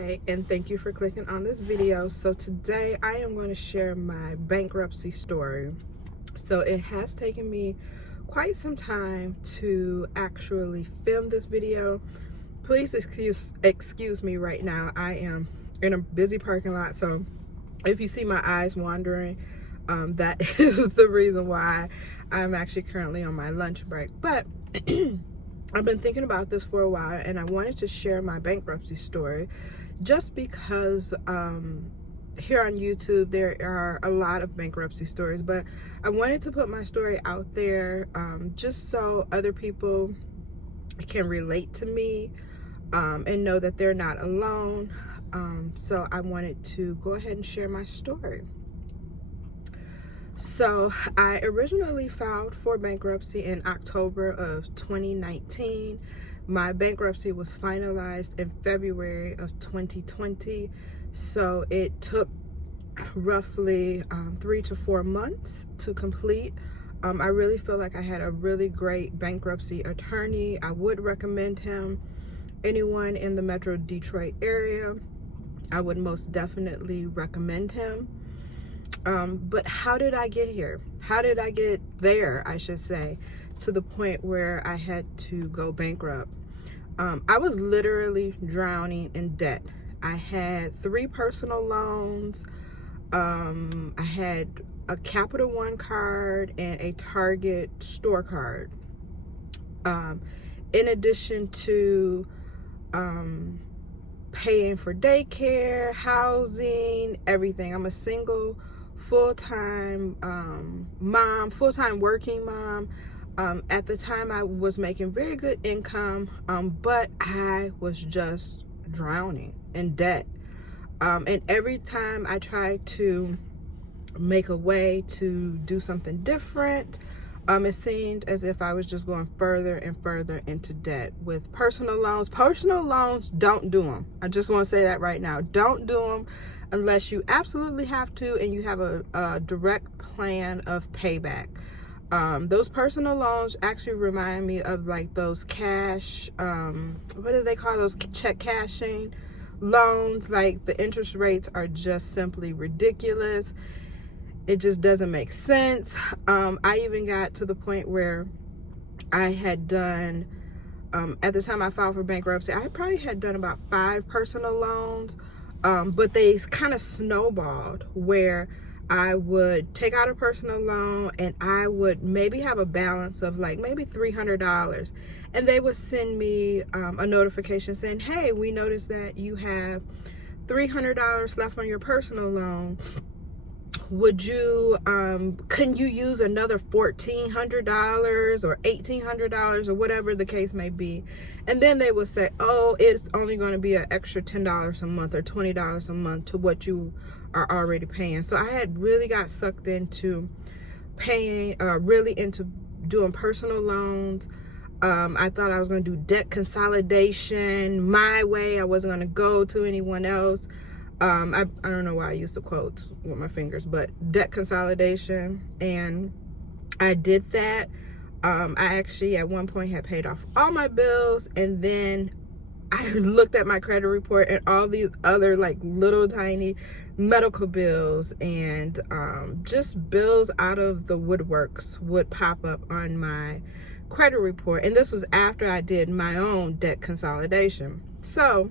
Hi, and thank you for clicking on this video. So today I am going to share my bankruptcy story. So it has taken me quite some time to actually film this video. Please excuse me right now. I am in a busy parking lot, so if you see my eyes wandering, that is the reason why I'm actually currently on my lunch break. But I've been thinking about this for a while, and I wanted to share my bankruptcy story just because here on YouTube there are a lot of bankruptcy stories, but I wanted to put my story out there just so other people can relate to me and know that they're not alone. So I wanted to go ahead and share my story. So I originally filed for bankruptcy in October of 2019. My bankruptcy was finalized in February of 2020. So it took roughly 3 to 4 months to complete. I really feel like I had a really great bankruptcy attorney. I would recommend him. Anyone in the Metro Detroit area, I would most definitely recommend him. But how did I get here? How did I get there, I should say, to the point where I had to go bankrupt? I was literally drowning in debt. I had 3 personal loans. I had a Capital One card and a Target store card. In addition to paying for daycare, housing, everything. I'm a single full-time mom, full-time working mom. At the time I was making very good income, but I was just drowning in debt. And every time I tried to make a way to do something different, it seemed as if I was just going further and further into debt with personal loans. Personal loans, don't do them. I just want to say that right now. Don't do them unless you absolutely have to and you have a direct plan of payback. Those personal loans actually remind me of like those cash, what do they call those, check cashing loans? Like the interest rates are just simply ridiculous. It just doesn't make sense. I even got to the point where I had done, at the time I filed for bankruptcy, I probably had done about 5 personal loans, but they kind of snowballed where I would take out a personal loan and I would maybe have a balance of like maybe $300, and they would send me a notification saying, hey, we noticed that you have $300 left on your personal loan. Would you can you use another $1,400 or $1,800 or whatever the case may be? And then they would say, oh, it's only going to be an extra $10 a month or $20 a month to what you are already paying. So I had really got sucked into paying, really into doing personal loans. I thought I was going to do debt consolidation my way. I wasn't going to go to anyone else. I don't know why I used to quote with my fingers, but debt consolidation, and I did that. I actually at one point had paid off all my bills, and then I looked at my credit report and all these other like little tiny medical bills and just bills out of the woodworks would pop up on my credit report. And this was after I did my own debt consolidation. So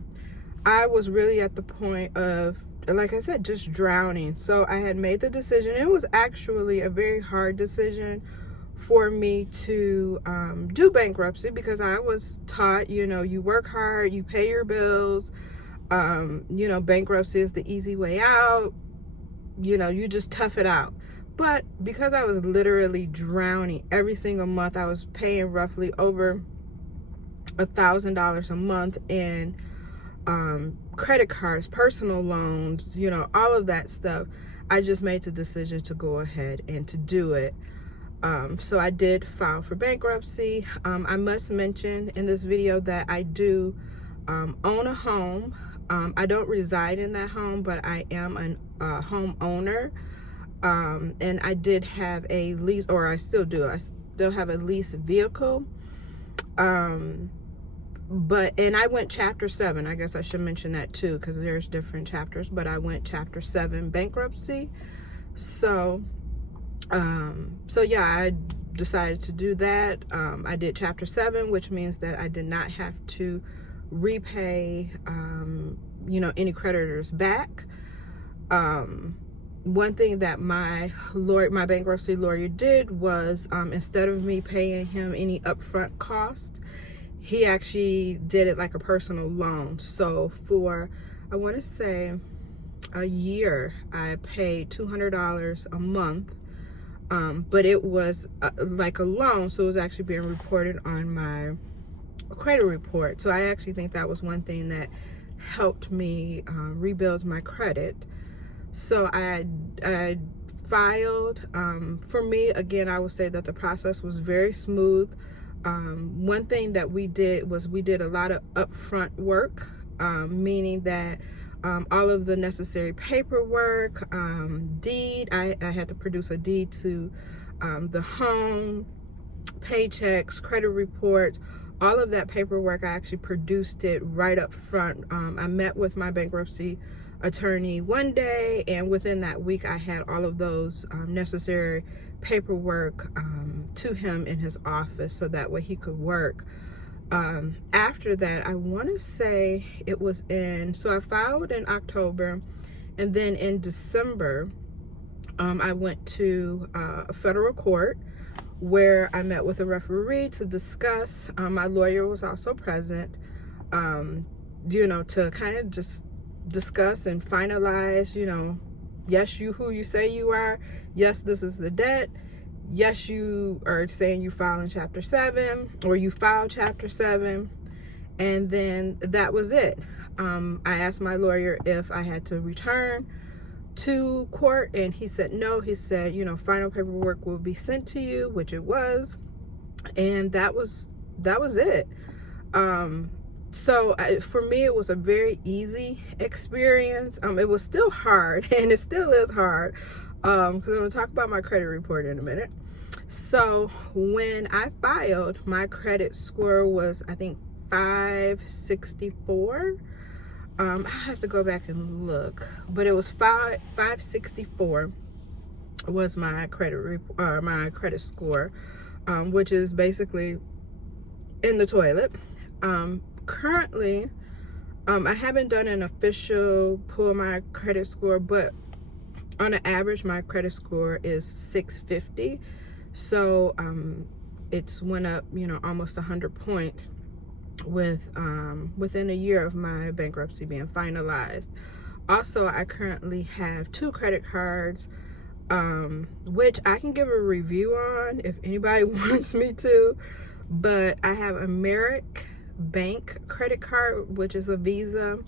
I was really at the point of, like I said, just drowning. So I had made the decision. It was actually a very hard decision for me to do bankruptcy, because I was taught, you work hard, you pay your bills, bankruptcy is the easy way out, you just tough it out. But because I was literally drowning every single month, I was paying roughly over $1,000 a month in credit cards, personal loans, all of that stuff. I just made the decision to go ahead and to do it. So I did file for bankruptcy. I must mention in this video that I do own a home. I don't reside in that home, but I am a homeowner. And I did have a lease, or I still do. I still have a lease vehicle. and I went chapter 7. I guess I should mention that too, because there's different chapters, but I went chapter 7 bankruptcy. So yeah, I decided to do that. I did chapter 7, which means that I did not have to repay any creditors back. One thing that my bankruptcy lawyer did was, instead of me paying him any upfront cost, he actually did it like a personal loan. So for, I want to say, a year, I paid $200 a month, but it was like a loan, so it was actually being reported on my credit report. So I actually think that was one thing that helped me rebuild my credit. So I filed. For me, again, I would say that the process was very smooth. One thing that we did was we did a lot of upfront work, meaning that all of the necessary paperwork, deed, I had to produce a deed to the home, paychecks, credit reports, all of that paperwork. I actually produced it right up front. I met with my bankruptcy attorney one day, and within that week I had all of those necessary paperwork to him in his office, so that way he could work. After that, I want to say it was so I filed in October, and then in December I went to a federal court where I met with a referee to discuss. My lawyer was also present, to kind of just discuss and finalize, yes, you who you say you are, yes, this is the debt, yes, you are saying you file in chapter 7, or you filed chapter 7, and then that was it. I asked my lawyer if I had to return to court, and he said no. He said, final paperwork will be sent to you, which it was, and that was it. So for me, it was a very easy experience. It was still hard, and it still is hard, because I'm going to talk about my credit report in a minute. So when I filed, my credit score was, I think, 564. I have to go back and look, but it was 564 was my credit score, which is basically in the toilet. Currently, I haven't done an official pull of my credit score, but on an average, my credit score is 650. So it's went up, almost 100 points within a year of my bankruptcy being finalized. Also, I currently have 2 credit cards, which I can give a review on if anybody wants me to. But I have a Merrick Bank credit card, which is a Visa,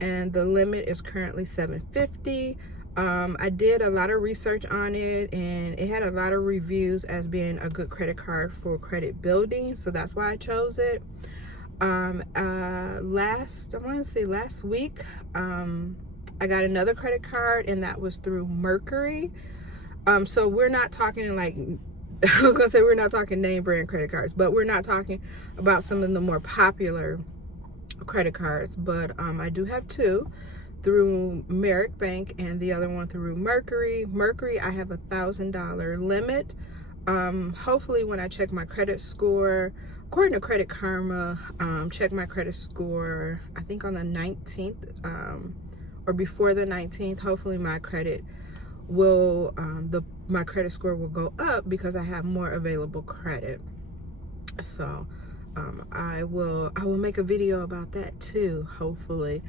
and the limit is currently $750. I did a lot of research on it, and it had a lot of reviews as being a good credit card for credit building, so that's why I chose it. Last week, I got another credit card, and that was through Mercury. So we're not talking like, I was gonna say we're not talking name brand credit cards, but we're not talking about some of the more popular credit cards. But I do have 2 through Merrick Bank, and the other one through Mercury. Mercury, I have $1,000 limit. Hopefully when I check my credit score, according to Credit Karma, check my credit score, I think on the 19th, or before the 19th, hopefully my credit will, my credit score will go up because I have more available credit. So I will make a video about that too, hopefully.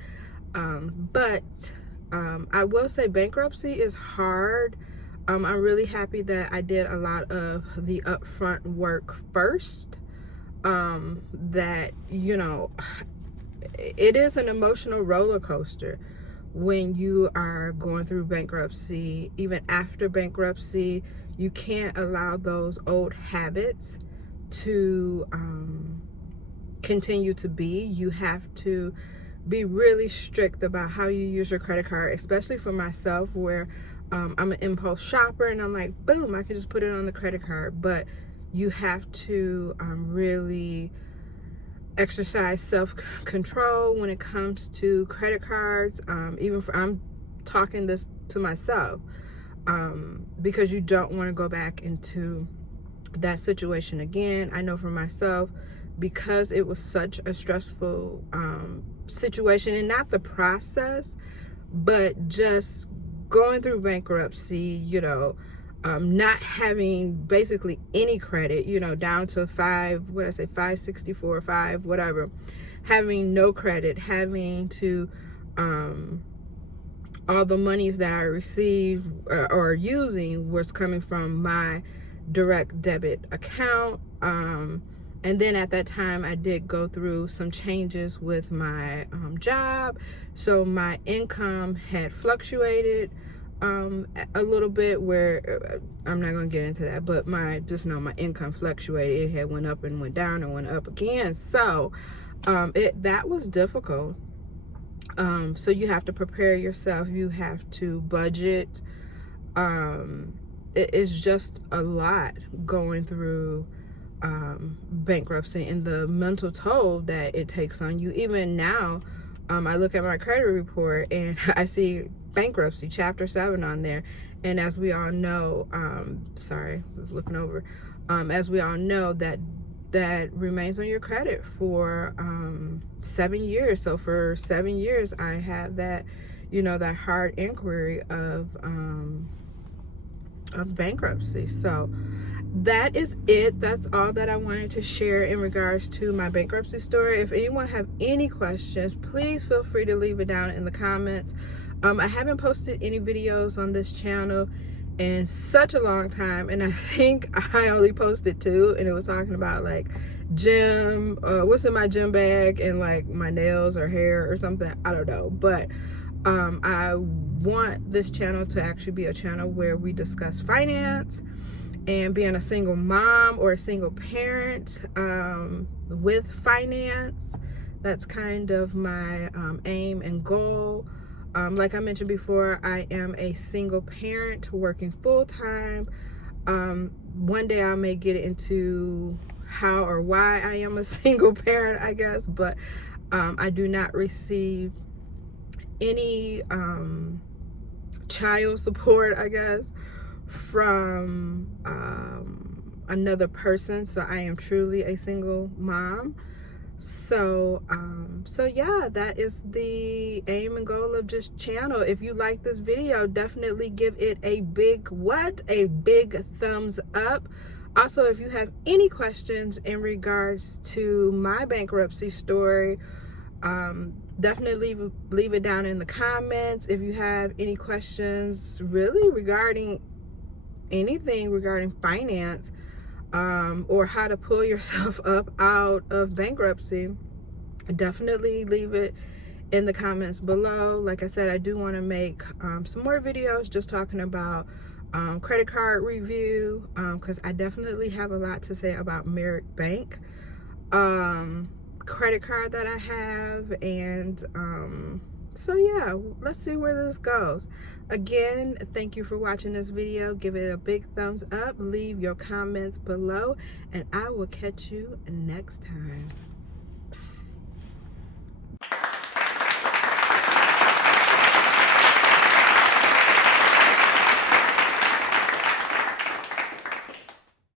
But I will say bankruptcy is hard. I'm really happy that I did a lot of the upfront work first. That, it is an emotional roller coaster when you are going through bankruptcy. Even after bankruptcy, you can't allow those old habits to continue to be. You have to be really strict about how you use your credit card, especially for myself, where I'm an impulse shopper, and I'm like, boom, I can just put it on the credit card. But you have to really exercise self-control when it comes to credit cards. I'm talking this to myself, because you don't want to go back into that situation again. I know for myself, because it was such a stressful situation, and not the process, but just going through bankruptcy, not having basically any credit, down to 564, 5, whatever, having no credit, having to, all the monies that I received or using was coming from my direct debit account. And then at that time, I did go through some changes with my job. So my income had fluctuated a little bit, where I'm not going to get into that, but my income fluctuated. It had went up and went down and went up again. So that was difficult. So you have to prepare yourself. You have to budget. It is just a lot going through bankruptcy, and the mental toll that it takes on you. Even now, I look at my credit report and I see bankruptcy chapter 7 on there, and as we all know, sorry, I was looking over, as we all know, that remains on your credit for 7 years. So for 7 years I have that, that hard inquiry of bankruptcy. So that is it. That's all that I wanted to share in regards to my bankruptcy story. If anyone have any questions, please feel free to leave it down in the comments. I haven't posted any videos on this channel in such a long time, and I think I only posted 2, and it was talking about like gym, what's in my gym bag, and like my nails or hair or something, I don't know. But I want this channel to actually be a channel where we discuss finance and being a single mom or a single parent with finance. That's kind of my aim and goal. Like I mentioned before, I am a single parent working full-time. One day I may get into how or why I am a single parent, I guess, but I do not receive any child support, I guess, from another person. So I am truly a single mom. So yeah, that is the aim and goal of this channel. If you like this video, definitely give it a big thumbs up. Also, if you have any questions in regards to my bankruptcy story, definitely leave it down in the comments. If you have any questions really regarding anything regarding finance, or how to pull yourself up out of bankruptcy, definitely leave it in the comments below. Like I said, I do want to make some more videos just talking about credit card review, because I definitely have a lot to say about Merit Bank credit card that I have. And so yeah, let's see where this goes. Again, thank you for watching this video. Give it a big thumbs up, leave your comments below, and I will catch you next time.